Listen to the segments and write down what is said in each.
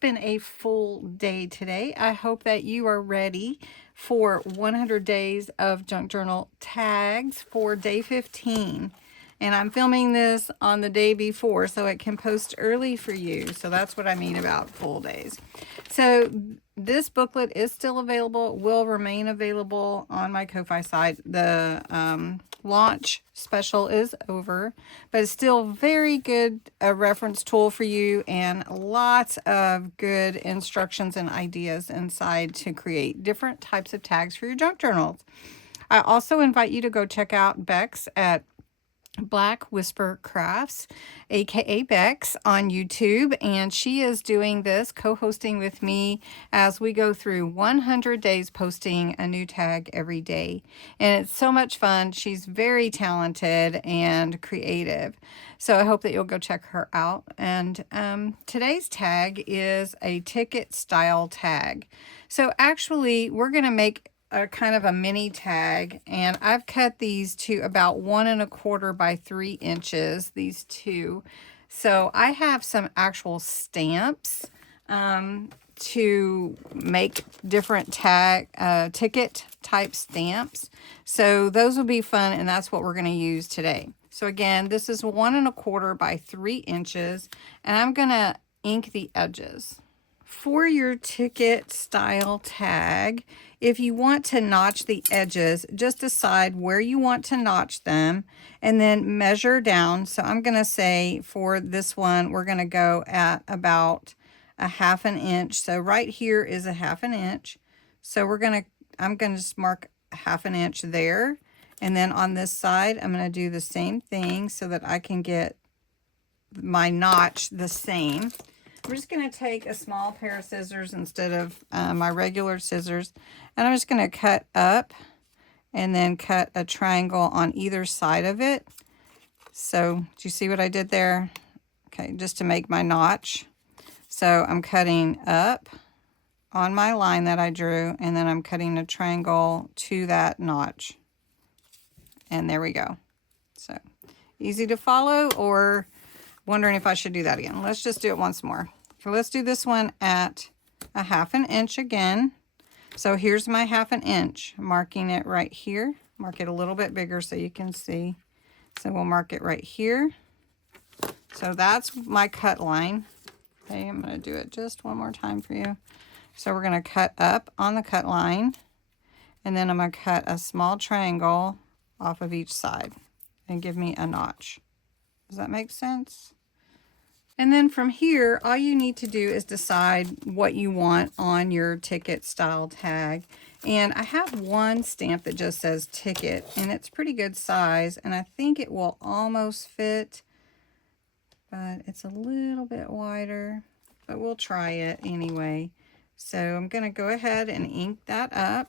been a full day today. I hope that you are ready for 100 days of junk journal tags for day 15. And I'm filming this on the day before so it can post early for you. So that's what I mean about full days. So this booklet is still available, will remain available on my Ko-Fi site. The launch special is over, but it's still very good reference tool for you, and lots of good instructions and ideas inside to create different types of tags for your junk journals. I also invite you to go check out Bexx at Black Whisper Crafts, aka Bexx, on YouTube, and she is doing this co-hosting with me as we go through 100 days posting a new tag every day, and it's so much fun. She's very talented and creative, so I hope that you'll go check her out. And today's tag is a ticket style tag. So actually we're going to make a kind of a mini tag, and I've cut these to about 1 1/4 by 3 inches, these two. So I have some actual stamps to make different ticket type stamps. So those will be fun, and that's what we're going to use today. So again, this is 1 1/4 by 3 inches, and I'm going to ink the edges. For your ticket style tag, if you want to notch the edges, just decide where you want to notch them and then measure down. So I'm going to say for this one, we're going to go at about a 1/2 inch. So right here is a 1/2 inch. So I'm going to just mark a 1/2 inch there. And then on this side, I'm going to do the same thing so that I can get my notch the same. I'm just going to take a small pair of scissors instead of my regular scissors, and I'm just going to cut up and then cut a triangle on either side of it. So do you see what I did there? Okay, just to make my notch. So I'm cutting up on my line that I drew, and then I'm cutting a triangle to that notch. And there we go. So easy to follow, or wondering if I should do that again. Let's just do it once more. So let's do this one at a 1/2 inch again. So here's my 1/2 inch, marking it right here. Mark it a little bit bigger so you can see. So we'll mark it right here. So that's my cut line. Okay, I'm going to do it just one more time for you. So we're going to cut up on the cut line, and then I'm going to cut a small triangle off of each side and give me a notch. Does that make sense? And then from here, all you need to do is decide what you want on your ticket style tag. And I have one stamp that just says ticket, and it's pretty good size, and I think it will almost fit, but it's a little bit wider, but we'll try it anyway. So I'm going to go ahead and ink that up,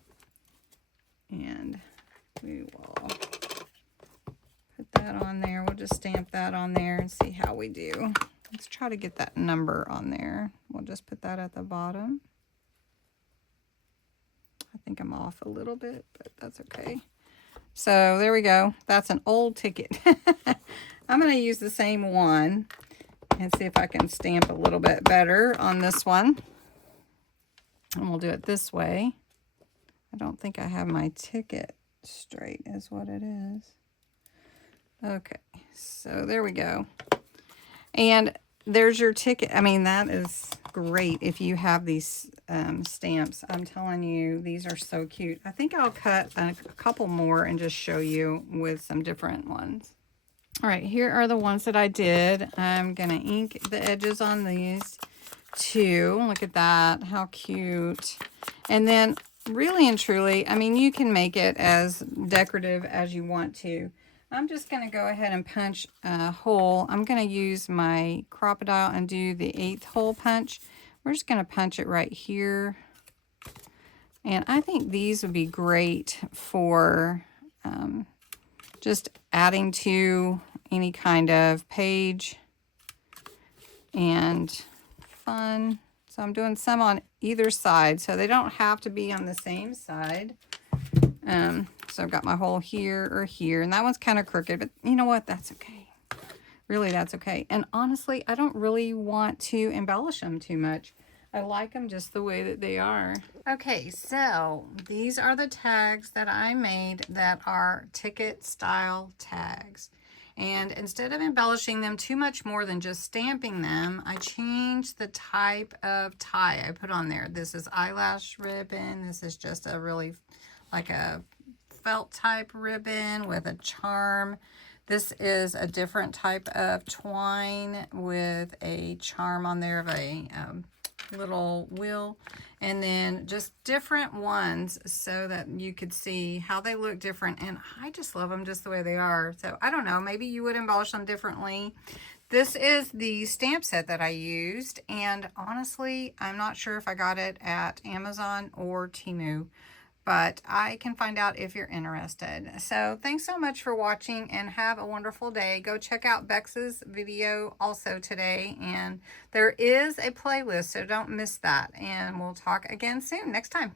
and we will put that on there. We'll just stamp that on there and see how we do. Let's try to get that number on there. We'll just put that at the bottom. I think I'm off a little bit, but that's okay. So there we go. That's an old ticket. I'm going to use the same one and see if I can stamp a little bit better on this one. And we'll do it this way. I don't think I have my ticket straight is what it is. Okay, so there we go. And there's your ticket. I mean, that is great if you have these stamps. I'm telling you, these are so cute. I think I'll cut a couple more and just show you with some different ones. All right, here are the ones that I did. I'm going to ink the edges on these too. Look at that. How cute. And then really and truly, I mean, you can make it as decorative as you want to. I'm just going to go ahead and punch a hole. I'm going to use my Crop-A-Dile and do the 8th hole punch. We're just going to punch it right here. And I think these would be great for just adding to any kind of page and fun. So I'm doing some on either side, so they don't have to be on the same side. So I've got my hole here or here, and that one's kind of crooked, but you know what? That's okay. Really, that's okay. And honestly, I don't really want to embellish them too much. I like them just the way that they are. Okay, so these are the tags that I made that are ticket style tags. And instead of embellishing them too much more than just stamping them, I changed the type of tie I put on there. This is eyelash ribbon. This is just a really like a felt type ribbon with a charm. This is a different type of twine with a charm on there of a little wheel, and then just different ones so that you could see how they look different. And I just love them just the way they are. So I don't know, maybe you would embellish them differently. This is the stamp set that I used, and honestly, I'm not sure if I got it at Amazon or Temu, but I can find out if you're interested. So thanks so much for watching, and have a wonderful day. Go check out Bexx's video also today, and there is a playlist, so don't miss that. And we'll talk again soon next time.